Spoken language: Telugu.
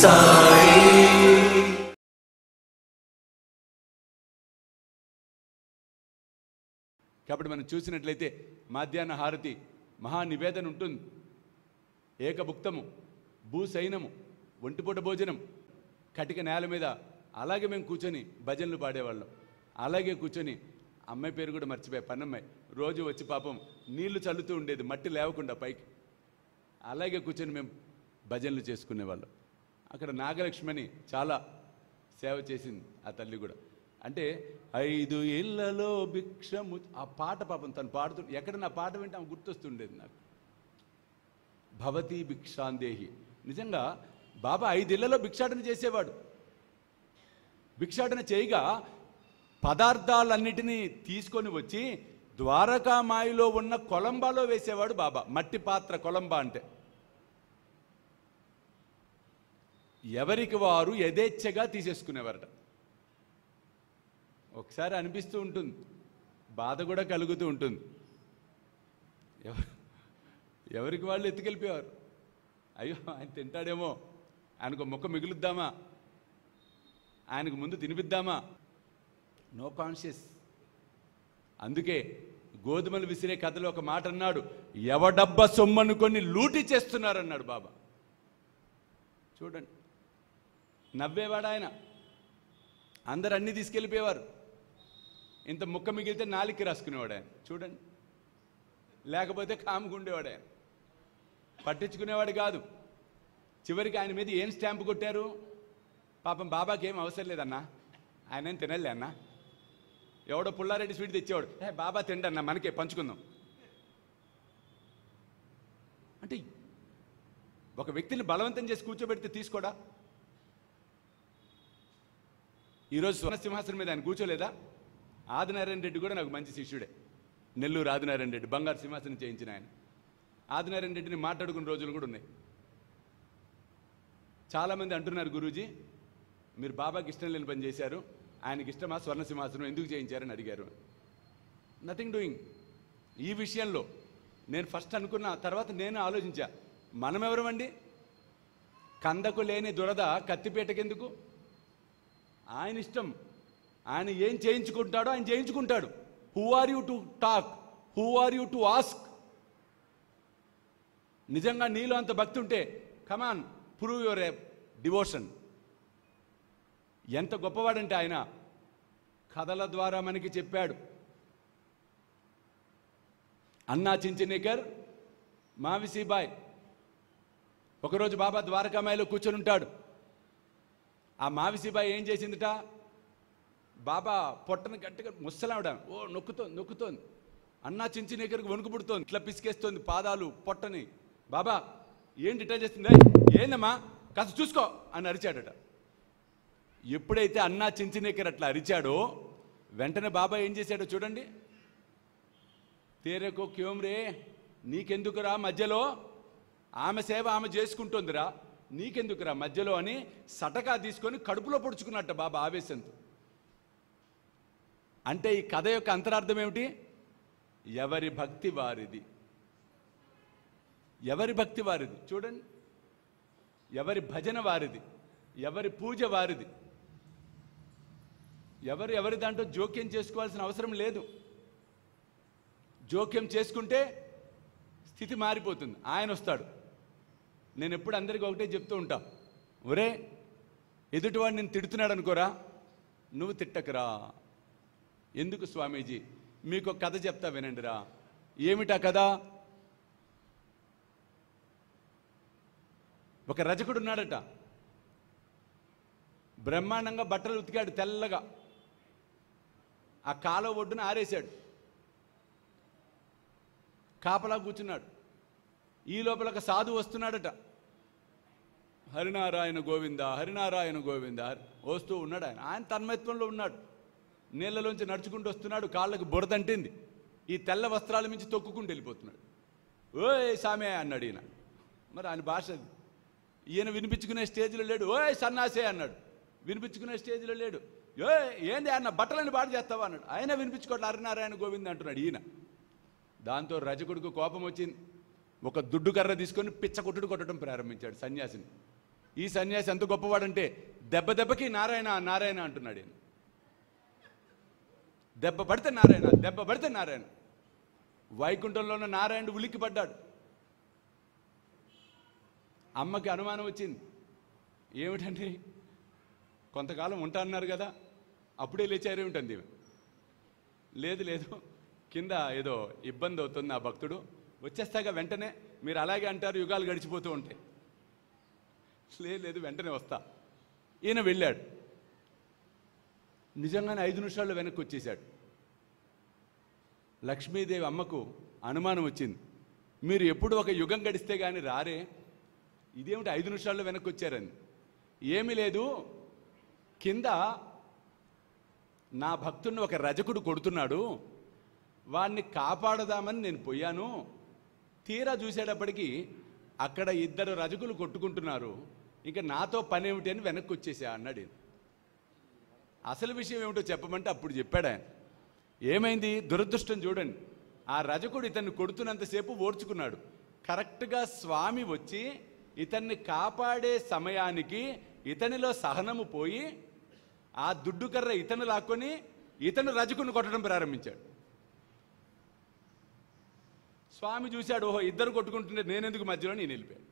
సాయి. కాబట్టి మనం చూసినట్లయితే మధ్యాహ్న హారతి మహానివేదన ఉంటుంది. ఏకభుక్తము, భూసైనము, ఒంటిపూట భోజనం, కటిక నేల మీద అలాగే మేము కూర్చొని భజనలు పాడేవాళ్ళం. అలాగే కూర్చొని అమ్మాయి పేరు కూడా మర్చిపోయా, పన్నమ్మాయి రోజు వచ్చి పాపం నీళ్లు చల్లుతూ ఉండేది, మట్టి లేవకుండా పైకి. అలాగే కూర్చొని మేము భజనలు చేసుకునేవాళ్ళం. అక్కడ నాగలక్ష్మణి చాలా సేవ చేసింది ఆ తల్లి కూడా. అంటే 5 ఇళ్లలో భిక్షము, ఆ పాట పాపం తను పాడుతూ, ఎక్కడ నా పాట వింటే ఆమె గుర్తొస్తుండేది నాకు. భవతి భిక్షాందేహి. నిజంగా బాబా 5 ఇళ్లలో భిక్షాటన చేసేవాడు. భిక్షాటన చేయగా పదార్థాలన్నిటినీ తీసుకొని వచ్చి ద్వారకామాయిలో ఉన్న కొలంబాలో వేసేవాడు బాబా. మట్టి పాత్ర కొలంబా అంటే. ఎవరికి వారు యథేచ్ఛగా తీసేసుకునేవారట. ఒకసారి అనిపిస్తూ ఉంటుంది, బాధ కూడా కలుగుతూ ఉంటుంది. ఎవరికి వాళ్ళు ఎత్తుకెళ్ళిపోయేవారు. అయ్యో ఆయన తింటాడేమో, ఆయనకు ముక్క మిగులుద్దామా, ఆయనకు ముందు తినిపిద్దామా, నో కాన్షియస్. అందుకే గోధుమలు విసిరే కథలో ఒక మాట అన్నాడు, ఎవడబ్బ సొమ్మను కొన్ని లూటి చేస్తున్నారన్నాడు బాబా. చూడండి, నవ్వేవాడు ఆయన. అందరు అన్నీ తీసుకెళ్ళిపోయేవారు. ఇంత ముక్క మిగిలితే నాలికి రాసుకునేవాడు ఆయన. చూడండి, లేకపోతే కాముకుండేవాడు ఆయన. పట్టించుకునేవాడు కాదు. చివరికి ఆయన మీద ఏం స్టాంపు కొట్టారు? పాపం బాబాకి ఏం అవసరం లేదన్నా, ఆయన ఏం తినలే అన్న. ఎవడో పుల్లారెడ్డి స్వీట్ తెచ్చేవాడు, బాబా తిండన్నా, మనకే పంచుకుందాం. అంటే ఒక వ్యక్తిని బలవంతం చేసి కూర్చోబెడితే తీసుకోడా? ఈరోజు స్వర్ణ సింహాసనం మీద ఆయన కూర్చోలేదా? ఆదినారాయణ రెడ్డి కూడా నాకు మంచి శిష్యుడే. నెల్లూరు ఆదినారాయణ రెడ్డి బంగారు సింహాసనం చేయించిన ఆయన. ఆదినారాయణ రెడ్డిని మాట్లాడుకున్న రోజులు కూడా ఉన్నాయి. చాలామంది అంటున్నారు, గురూజీ మీరు బాబాకి ఇష్టం లేని పని చేశారు, ఆయనకి ఇష్టమా స్వర్ణ సింహాసనం, ఎందుకు చేయించారని అడిగారు. Nothing doing. ఈ విషయంలో నేను ఫస్ట్ అనుకున్న తర్వాత నేను ఆలోచించా, మనం ఎవరమండి? కందకు లేని దురద కత్తిపేటకెందుకు? ఆయన ఇష్టం. ఆయన ఏం చేయించుకుంటాడో ఆయన చేయించుకుంటాడు. Who are you to talk? Who are you to ask? నిజంగా నీలో అంత భక్తి ఉంటే కమాన్, ప్రూవ్ యువర్ డివోషన్. ఎంత గొప్పవాడంటే ఆయన కథల ద్వారా మనకి చెప్పాడు. అన్నా చించనేకర్, మావిసీబాయ్. ఒకరోజు బాబా ద్వారకామాయిలో కూర్చొని ఉంటాడు. ఆ మావిసీబాయ్ ఏం చేసిందిట? బాబా పొట్టను గట్టిగా ముసలావిడ నొక్కుతోంది. అన్నా చించనేకర్కి వణుకు పుడుతోంది, ఇట్లా పిసికేస్తోంది పాదాలు పొట్టని. బాబా ఏంటి ఇట్లా చేస్తుంది? ఏందమ్మా కాస్త చూసుకో అని అరిచాడట. ఎప్పుడైతే అన్నా చించనేకర్ అట్లా అరిచాడో వెంటనే బాబా ఏం చేశాడో చూడండి. తేరేకో క్యోం రే, నీకెందుకురా మధ్యలో, ఆమె సేవ ఆమె చేసుకుంటుందిరా, నీకెందుకురా మధ్యలో అని సటకా తీసుకొని కడుపులో పొడుచుకున్నట్ట బాబా ఆవేశంతో. అంటే ఈ కథ యొక్క అంతరార్థం ఏమిటి? ఎవరి భక్తి వారిది. ఎవరి భక్తి వారిది. చూడండి, ఎవరి భజన వారిది, ఎవరి పూజ వారిది. ఎవరి దాంట్లో జోక్యం చేసుకోవాల్సిన అవసరం లేదు. జోక్యం చేసుకుంటే స్థితి మారిపోతుంది. ఆయన వస్తాడు. నేను ఎప్పుడు అందరికీ ఒకటే చెప్తూ ఉంటా, ఒరే ఎదుటివాడు నేను తిడుతున్నాడు అనుకోరా, నువ్వు తిట్టకరా. ఎందుకు స్వామీజీ? మీకు కథ చెప్తా వినండిరా. ఏమిటా కథ? ఒక రజకుడు ఉన్నాడట. బ్రహ్మాండంగా బట్టలు ఉతికాడు తెల్లగా. ఆ కాలువ ఒడ్డున ఆరేశాడు. కాపలా కూర్చున్నాడు. ఈ లోపల ఒక సాధువు వస్తున్నాడట. హరినారాయణ గోవింద, హరినారాయణ గోవింద వస్తూ ఉన్నాడు. ఆయన తన్మయత్వంలో ఉన్నాడు. నీళ్ళలోంచి నడుచుకుంటూ వస్తున్నాడు. కాళ్ళకు బురదంటింది. ఈ తెల్ల వస్త్రాల మించి తొక్కుకుంటూ వెళ్ళిపోతున్నాడు. ఓయ్ సామే అన్నాడు ఈయన. మరి ఆయన భాష. ఈయన వినిపించుకునే స్టేజ్లో లేడు. ఓయ్ సన్నాసే అన్నాడు. వినిపించుకునే స్టేజ్లో లేడు. ఏంది అన్న బట్టలని బాటు చేస్తావా అన్నాడు. ఆయన వినిపించుకోవట్లే, హరినారాయణ గోవింద అంటున్నాడు ఈయన. దాంతో రజకుడికి కోపం వచ్చింది. ఒక దుడ్డు కర్ర తీసుకొని పిచ్చ కొట్టడం ప్రారంభించాడు సన్యాసిని. ఈ సన్యాసి ఎంత గొప్పవాడంటే దెబ్బ దెబ్బకి నారాయణ నారాయణ అంటున్నాడు. దెబ్బ పడితే నారాయణ, దెబ్బ పడితే నారాయణ. వైకుంఠంలో ఉన్న నారాయణుడు ఉలిక్కి పడ్డాడు. అమ్మకి అనుమానం వచ్చింది. ఏమిటండి, కొంతకాలం ఉంటా అన్నారు కదా, అప్పుడే లేచారేమిటంది. లేదు లేదు, కింద ఏదో ఇబ్బంది అవుతుంది, ఆ భక్తుడు వచ్చేస్తాక వెంటనే, మీరు అలాగే అంటారు, యుగాలు గడిచిపోతూ ఉంటాయి. లేదు వెంటనే వస్తా. ఈయన వెళ్ళాడు. నిజంగానే 5 నిమిషాల్లో వెనక్కి వచ్చేసాడు. లక్ష్మీదేవి అమ్మకు అనుమానం వచ్చింది, మీరు ఎప్పుడు ఒక యుగం గడిస్తే కానీ రారే, ఇదేమిటి 5 నిమిషాల్లో వెనక్కి వచ్చారని. ఏమీ లేదు, కింద నా భక్తుడిని ఒక రజకుడు కొడుతున్నాడు, వాడిని కాపాడదామని నేను పోయాను. తీరా చూసేటప్పటికి అక్కడ 2 రజకులు కొట్టుకుంటున్నారు, ఇంకా నాతో పని ఏమిటి అని వెనక్కి వచ్చేసా అన్నాడు. అసలు విషయం ఏమిటో చెప్పమంటే అప్పుడు చెప్పాడు ఆయన. ఏమైంది, దురదృష్టం చూడండి, ఆ రజకుడు ఇతన్ని కొడుతున్నంతసేపు ఓర్చుకున్నాడు. కరెక్ట్గా స్వామి వచ్చి ఇతన్ని కాపాడే సమయానికి ఇతనిలో సహనము పోయి ఆ దుడ్డు కర్ర ఇతను లాక్కొని ఇతను రజకుని కొట్టడం ప్రారంభించాడు. స్వామి చూశాడు, ఓహో 2 కొట్టుకుంటుంటే నేనెందుకు మధ్యలో, నేను వెళ్ళిపోయాడు.